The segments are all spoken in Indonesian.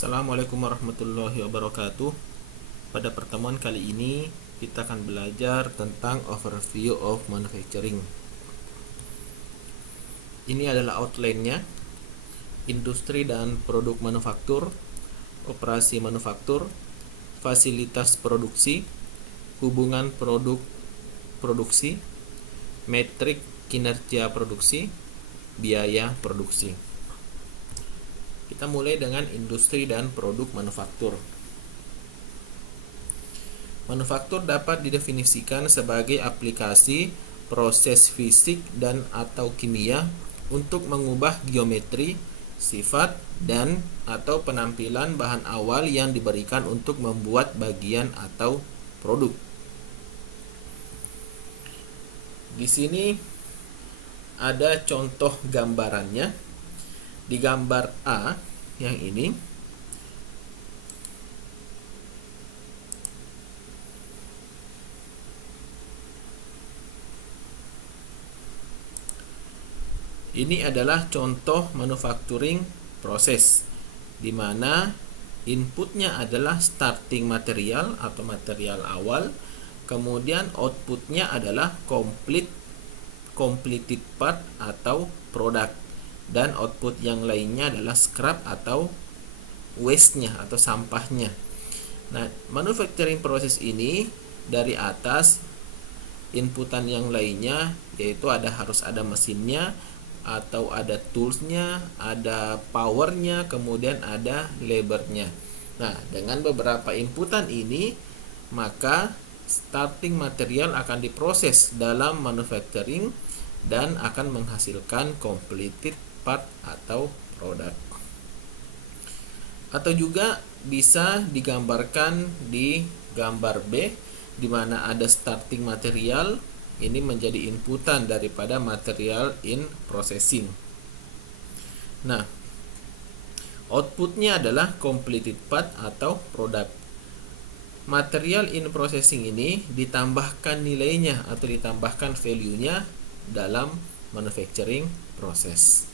Assalamualaikum warahmatullahi wabarakatuh. Pada pertemuan kali ini kita akan belajar tentang overview of manufacturing. Ini adalah outline-nya. Industri dan produk manufaktur, operasi manufaktur, fasilitas produksi, hubungan produk produksi, metrik kinerja produksi, biaya produksi. Kita mulai dengan industri dan produk manufaktur. Manufaktur dapat didefinisikan sebagai aplikasi proses fisik dan atau kimia untuk mengubah geometri, sifat, dan atau penampilan bahan awal yang diberikan untuk membuat bagian atau produk. Di sini ada contoh gambarannya. Di gambar A yang ini adalah contoh manufacturing proses di mana inputnya adalah starting material atau material awal, kemudian outputnya adalah completed part atau produk, dan output yang lainnya adalah scrap atau waste-nya atau sampahnya. Nah, manufacturing proses ini dari atas inputan yang lainnya yaitu harus ada mesinnya atau ada toolsnya, ada powernya, kemudian ada labornya. Nah, dengan beberapa inputan ini maka starting material akan diproses dalam manufacturing dan akan menghasilkan completed part atau produk. Atau juga bisa digambarkan di gambar B di mana ada starting material, ini menjadi inputan daripada material in processing. Nah, outputnya adalah completed part atau produk. Material in processing ini ditambahkan nilainya atau ditambahkan value-nya dalam manufacturing proses.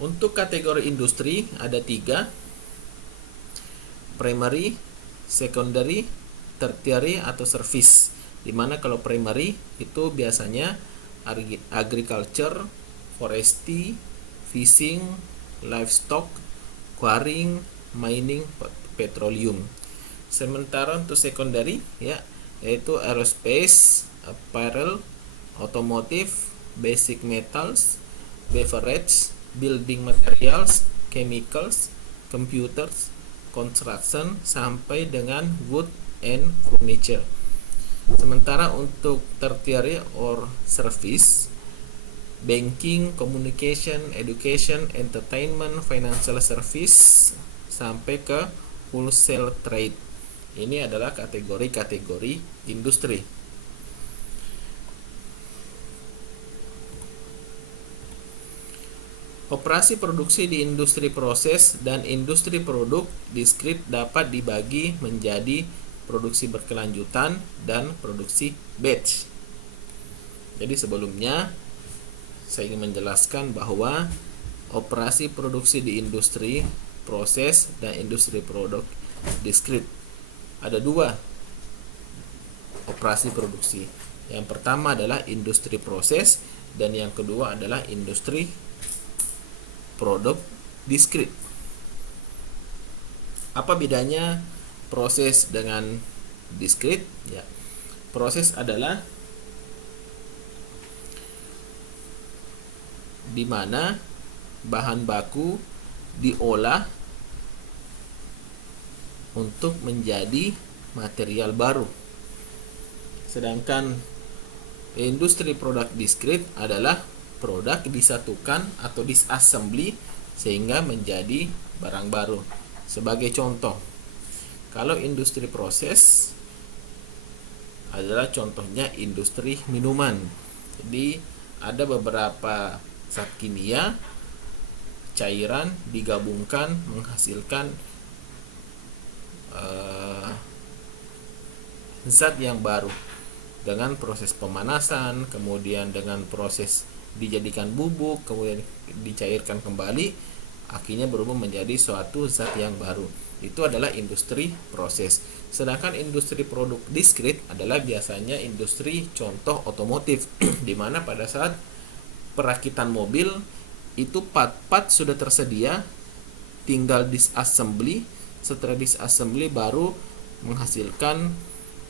Untuk kategori industri ada 3: primary, secondary, tertiary atau service. Dimana kalau primary itu biasanya agriculture, forestry, fishing, livestock, quarrying, mining, petroleum. Sementara untuk secondary yaitu aerospace, apparel, automotive, basic metals, beverage, building materials, chemicals, computers, construction, sampai dengan wood and furniture. Sementara untuk tertiary or service, banking, communication, education, entertainment, financial service, sampai ke wholesale trade. Ini adalah kategori-kategori industri. Operasi produksi di industri proses dan industri produk diskrit dapat dibagi menjadi produksi berkelanjutan dan produksi batch. Jadi sebelumnya saya ingin menjelaskan bahwa operasi produksi di industri proses dan industri produk diskrit ada 2 operasi produksi. Yang pertama adalah industri proses dan yang kedua adalah industri produk diskrit. Apa bedanya proses dengan diskrit? Ya, proses adalah di mana bahan baku diolah untuk menjadi material baru. Sedangkan industri produk diskrit adalah produk disatukan atau disassembly sehingga menjadi barang baru. Sebagai contoh, kalau industri proses adalah contohnya industri minuman. Jadi ada beberapa zat kimia, cairan digabungkan menghasilkan zat yang baru dengan proses pemanasan, kemudian dengan proses dijadikan bubuk, kemudian dicairkan kembali, akhirnya berubah menjadi suatu zat yang baru. Itu adalah industri proses. Sedangkan industri produk diskrit adalah biasanya industri contoh otomotif di mana pada saat perakitan mobil itu part-part sudah tersedia, tinggal disassembly. Setelah disassembly baru menghasilkan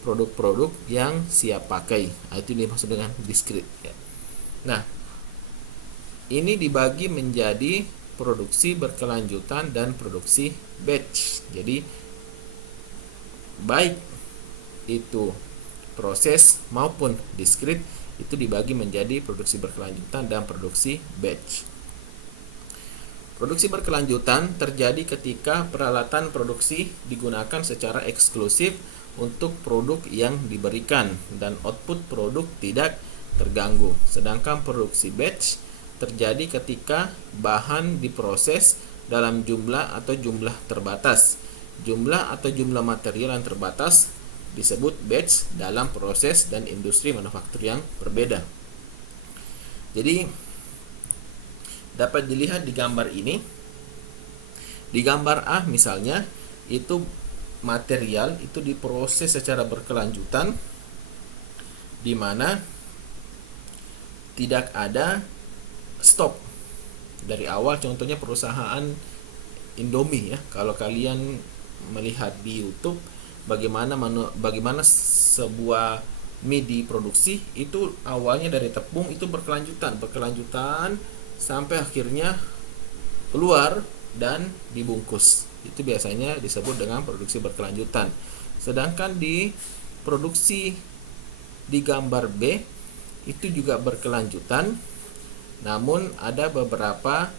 produk-produk yang siap pakai. Itu dimaksud dengan diskrit ya. Nah, ini dibagi menjadi produksi berkelanjutan dan produksi batch. Jadi baik itu proses maupun diskrit itu dibagi menjadi produksi berkelanjutan dan produksi batch. Produksi berkelanjutan terjadi ketika peralatan produksi digunakan secara eksklusif untuk produk yang diberikan dan output produk tidak terganggu. Sedangkan produksi batch terjadi ketika bahan diproses dalam jumlah atau jumlah terbatas. Jumlah atau jumlah material yang terbatas disebut batch dalam proses dan industri manufaktur yang berbeda. Jadi dapat dilihat di gambar ini. Di gambar A misalnya, itu material itu diproses secara berkelanjutan di mana tidak ada stop. Dari awal contohnya perusahaan Indomie ya. Kalau kalian melihat di YouTube bagaimana sebuah mie diproduksi, itu awalnya dari tepung itu berkelanjutan sampai akhirnya keluar dan dibungkus. Itu biasanya disebut dengan produksi berkelanjutan. Sedangkan di produksi di gambar B itu juga berkelanjutan, namun ada beberapa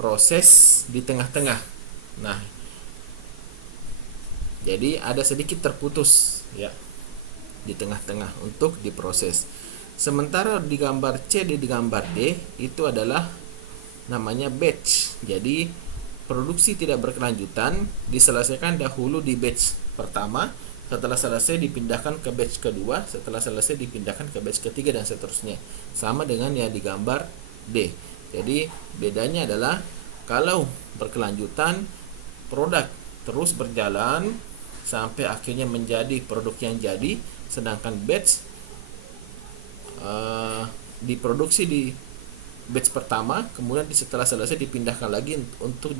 proses di tengah-tengah. Nah, jadi ada sedikit terputus ya di tengah-tengah untuk diproses. Sementara di gambar C dan di gambar D itu adalah namanya batch. Jadi produksi tidak berkelanjutan diselesaikan dahulu di batch pertama, setelah selesai dipindahkan ke batch kedua, setelah selesai dipindahkan ke batch ketiga dan seterusnya. Sama dengan yang di gambar D. Jadi bedanya adalah kalau berkelanjutan produk terus berjalan sampai akhirnya menjadi produk yang jadi, sedangkan batch diproduksi di batch pertama, kemudian setelah selesai dipindahkan lagi untuk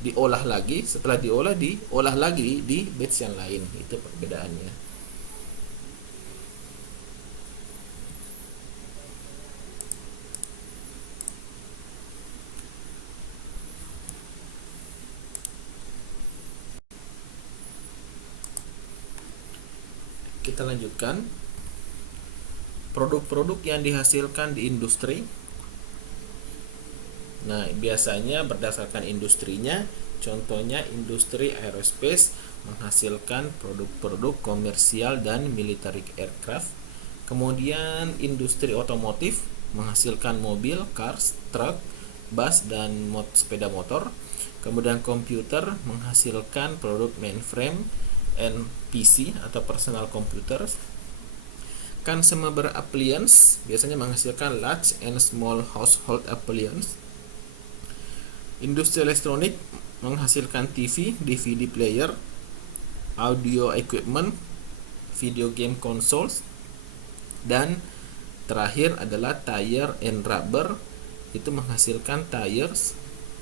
diolah lagi, setelah diolah lagi di batch yang lain. Itu perbedaannya. Kita lanjutkan. Produk-produk yang dihasilkan di industri. Nah, biasanya berdasarkan industrinya, contohnya industri aerospace menghasilkan produk-produk komersial dan military aircraft. Kemudian industri otomotif menghasilkan mobil, cars, truck, bus, dan sepeda motor. Kemudian komputer menghasilkan produk mainframe and PC atau personal computers. Consumer appliance biasanya menghasilkan large and small household appliance. Industri elektronik menghasilkan TV, DVD player, audio equipment, video game consoles, dan terakhir adalah tire and rubber, itu menghasilkan tires,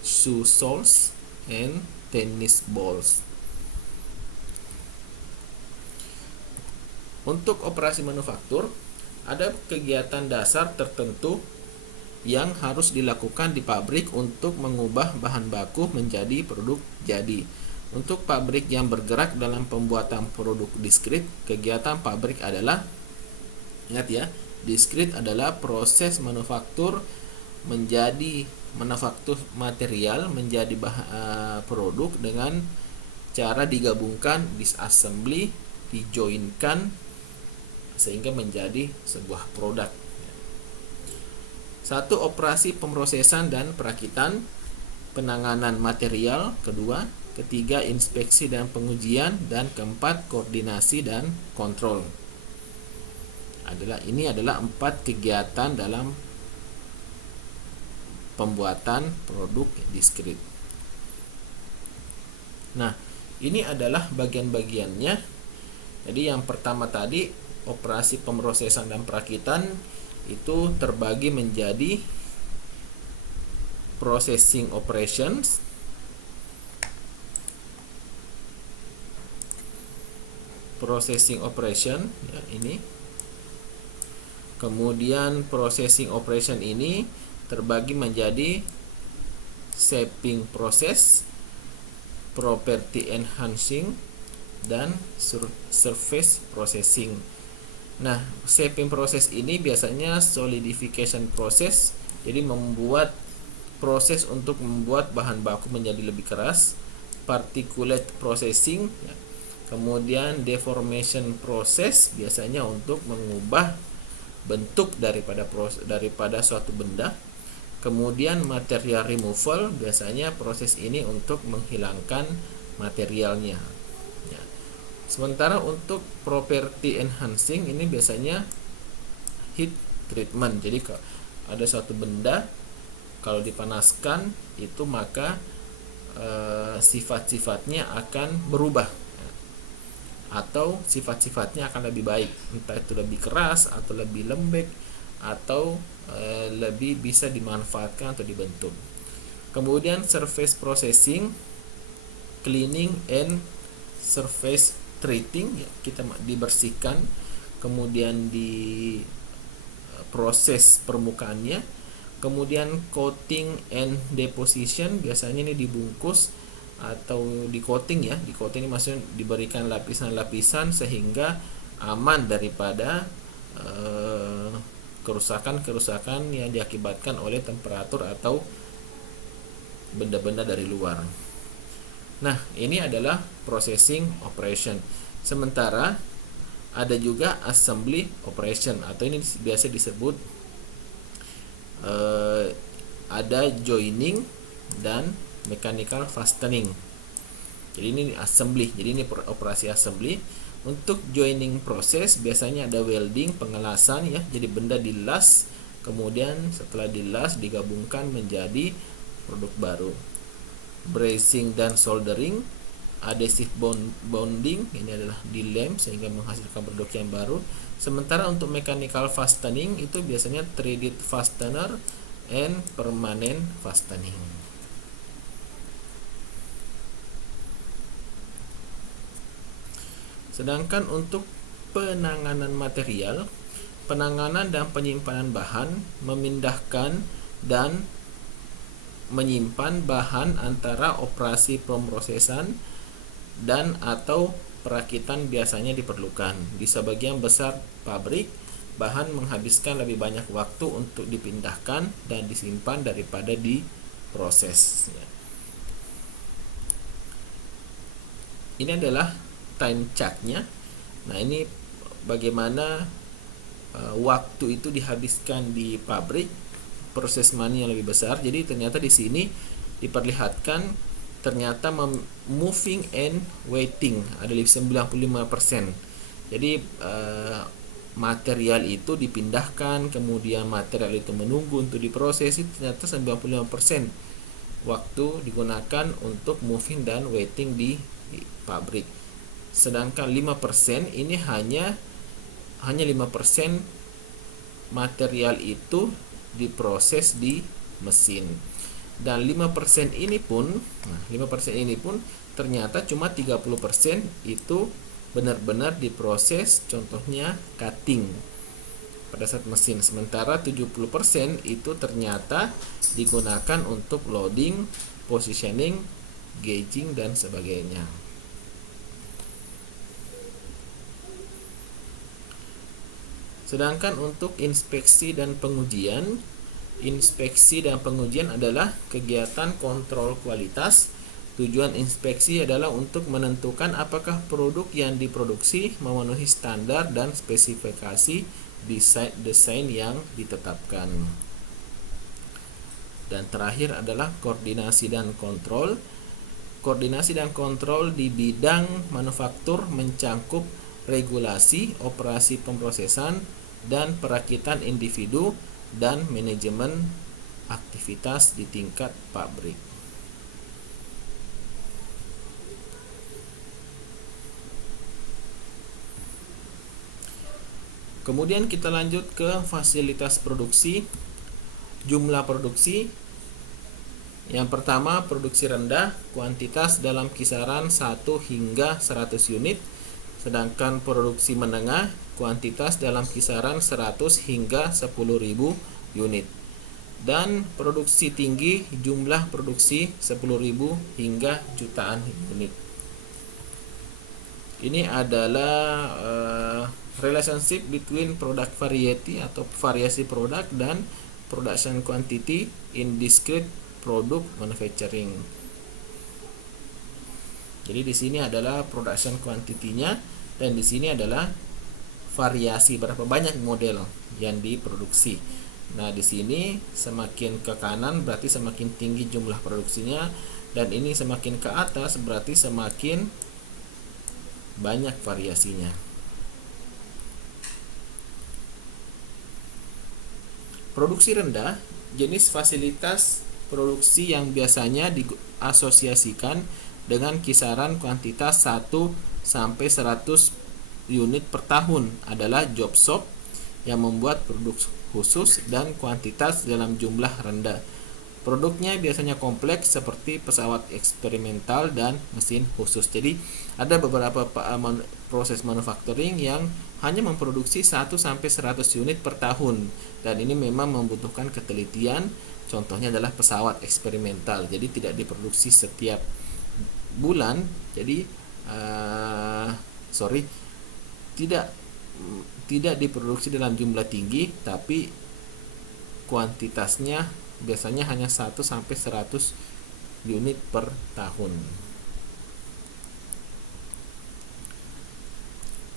shoe soles, and tennis balls. Untuk operasi manufaktur, ada kegiatan dasar tertentu yang harus dilakukan di pabrik untuk mengubah bahan baku menjadi produk jadi. Untuk pabrik yang bergerak dalam pembuatan produk diskrit, kegiatan pabrik adalah, ingat ya, diskrit adalah proses manufaktur menjadi manufaktur material menjadi produk dengan cara digabungkan, disassembly, dijoinkan sehingga menjadi sebuah produk. Satu, operasi pemrosesan dan perakitan, penanganan material, kedua, ketiga, inspeksi dan pengujian, dan keempat, koordinasi dan kontrol. Ini adalah 4 kegiatan dalam pembuatan produk diskrit. Nah, ini adalah bagian-bagiannya. Jadi yang pertama tadi, operasi pemrosesan dan perakitan itu terbagi menjadi processing operations, ya ini. Kemudian processing operation ini terbagi menjadi shaping process, property enhancing, dan surface processing. Nah, shaping process ini biasanya solidification process, jadi proses untuk membuat bahan baku menjadi lebih keras. Particulate processing, ya. Kemudian deformation process, biasanya untuk mengubah bentuk daripada suatu benda. Kemudian material removal, biasanya proses ini untuk menghilangkan materialnya, ya. Sementara untuk property enhancing ini biasanya heat treatment. Jadi kalau ada suatu benda, kalau dipanaskan itu maka sifat-sifatnya akan berubah, atau sifat-sifatnya akan lebih baik, entah itu lebih keras atau lebih lembek atau lebih bisa dimanfaatkan atau dibentuk. Kemudian surface processing, cleaning and surface treating, ya, kita dibersihkan kemudian di proses permukaannya. Kemudian coating and deposition, biasanya ini dibungkus atau di coating, ya. Di coating ini maksudnya diberikan lapisan-lapisan sehingga aman daripada kerusakan-kerusakan yang diakibatkan oleh temperatur atau benda-benda dari luar. Nah, ini adalah processing operation. Sementara ada juga assembly operation, atau ini biasa disebut ada joining dan mechanical fastening. Jadi ini assembly. Jadi ini operasi assembly. Untuk joining proses biasanya ada welding, pengelasan, ya. Jadi benda dilas, kemudian setelah dilas digabungkan menjadi produk baru. Bracing dan soldering, adhesive bonding, ini adalah dilem sehingga menghasilkan produk yang baru. Sementara untuk mechanical fastening itu biasanya threaded fastener and permanent fastening. Sedangkan untuk penanganan material, penanganan dan penyimpanan bahan, memindahkan dan menyimpan bahan antara operasi pemrosesan dan atau perakitan biasanya diperlukan. Di sebagian besar pabrik, bahan menghabiskan lebih banyak waktu untuk dipindahkan dan disimpan daripada diproses. Ini adalah time chartnya. Nah, ini bagaimana waktu itu dihabiskan di pabrik, proses money yang lebih besar. Jadi ternyata di sini diperlihatkan ternyata moving and waiting ada 95%. Jadi material itu dipindahkan, kemudian material itu menunggu untuk diproses, itu ternyata 95% waktu digunakan untuk moving dan waiting di pabrik. Sedangkan 5% ini hanya 5% material itu diproses di mesin. Dan 5% ini pun ternyata cuma 30% itu benar-benar diproses, contohnya cutting pada saat mesin. Sementara 70% itu ternyata digunakan untuk loading, positioning, gauging dan sebagainya. Sedangkan untuk inspeksi dan pengujian adalah kegiatan kontrol kualitas. Tujuan inspeksi adalah untuk menentukan apakah produk yang diproduksi memenuhi standar dan spesifikasi desain yang ditetapkan. Dan terakhir adalah koordinasi dan kontrol. Koordinasi dan kontrol di bidang manufaktur mencangkup regulasi, operasi pemrosesan, dan perakitan individu dan manajemen aktivitas. aktivitas di tingkat pabrik. Kemudian kita lanjut ke fasilitas produksi. Jumlah produksi. Yang pertama, produksi rendah, kuantitas dalam kisaran 1 hingga 100 unit. Sedangkan produksi menengah, kuantitas dalam kisaran 100 hingga 10.000 unit. Dan produksi tinggi, jumlah produksi 10.000 hingga jutaan unit. Ini adalah relationship between product variety atau variasi produk dan production quantity in discrete product manufacturing. Jadi di sini adalah production quantity-nya dan di sini adalah variasi berapa banyak model yang diproduksi. Nah, di sini semakin ke kanan berarti semakin tinggi jumlah produksinya, dan ini semakin ke atas berarti semakin banyak variasinya. Produksi rendah, jenis fasilitas produksi yang biasanya diasosiasikan dengan kisaran kuantitas 1 sampai 100 unit per tahun adalah job shop yang membuat produk khusus dan kuantitas dalam jumlah rendah. Produknya biasanya kompleks seperti pesawat eksperimental dan mesin khusus. Jadi ada beberapa proses manufacturing yang hanya memproduksi 1 sampai 100 unit per tahun, dan ini memang membutuhkan ketelitian. Contohnya adalah pesawat eksperimental. Jadi tidak diproduksi setiap bulan. Jadi tidak diproduksi dalam jumlah tinggi, tapi kuantitasnya biasanya hanya 1 sampai 100 unit per tahun.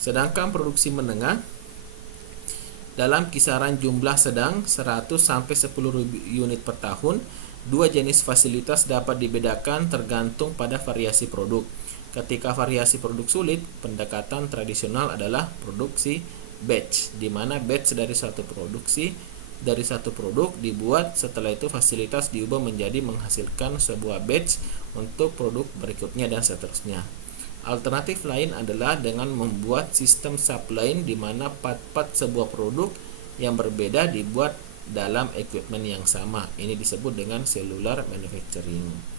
Sedangkan produksi menengah dalam kisaran jumlah sedang 100 sampai 10.000 unit per tahun. Dua jenis fasilitas dapat dibedakan tergantung pada variasi produk. Ketika variasi produk sulit, pendekatan tradisional adalah produksi batch, di mana batch dari satu produk dibuat, setelah itu fasilitas diubah menjadi menghasilkan sebuah batch untuk produk berikutnya dan seterusnya. Alternatif lain adalah dengan membuat sistem subline di mana part-part sebuah produk yang berbeda dibuat dalam equipment yang sama. Ini disebut dengan cellular manufacturing.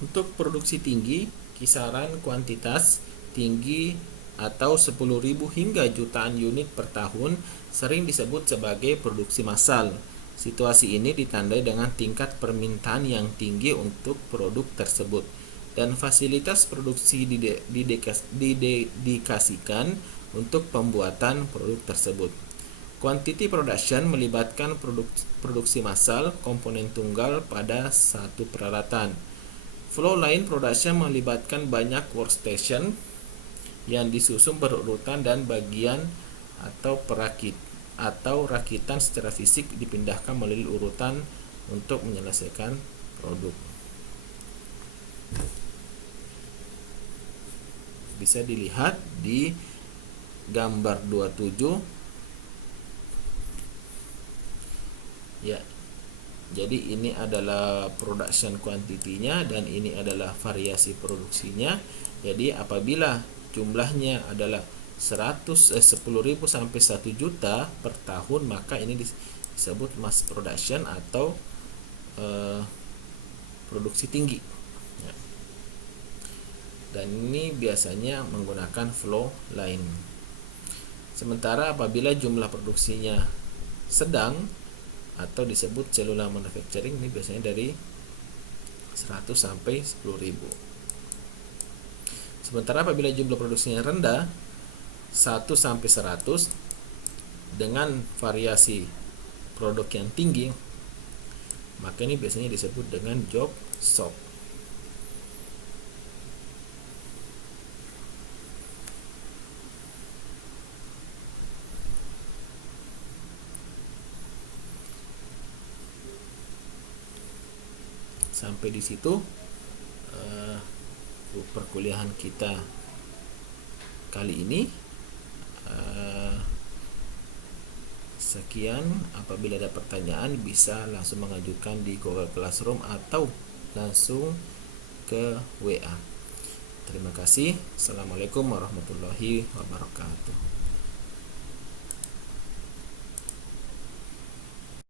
Untuk produksi tinggi, kisaran kuantitas tinggi atau 10.000 hingga jutaan unit per tahun sering disebut sebagai produksi massal. Situasi ini ditandai dengan tingkat permintaan yang tinggi untuk produk tersebut, dan fasilitas produksi didedikasikan untuk pembuatan produk tersebut. Quantity production melibatkan produksi massal komponen tunggal pada satu peralatan. Flow line production melibatkan banyak workstation yang disusun berurutan dan bagian atau rakitan secara fisik dipindahkan melalui urutan untuk menyelesaikan produk. Bisa dilihat di gambar 27. Ya. Jadi ini adalah production quantity-nya dan ini adalah variasi produksinya. Jadi apabila jumlahnya adalah 10.000 sampai 1 juta per tahun, maka ini disebut mass production atau produksi tinggi. Ya. Dan ini biasanya menggunakan flow line. Sementara apabila jumlah produksinya sedang atau disebut cellular manufacturing, ini biasanya dari 100 sampai 10.000. Sementara apabila jumlah produksinya rendah 1 sampai 100 dengan variasi produk yang tinggi, maka ini biasanya disebut dengan job shop. Sampai di situ perkuliahan kita kali ini. Sekian, apabila ada pertanyaan bisa langsung mengajukan di Google Classroom atau langsung ke WA. Terima kasih. Assalamualaikum warahmatullahi wabarakatuh.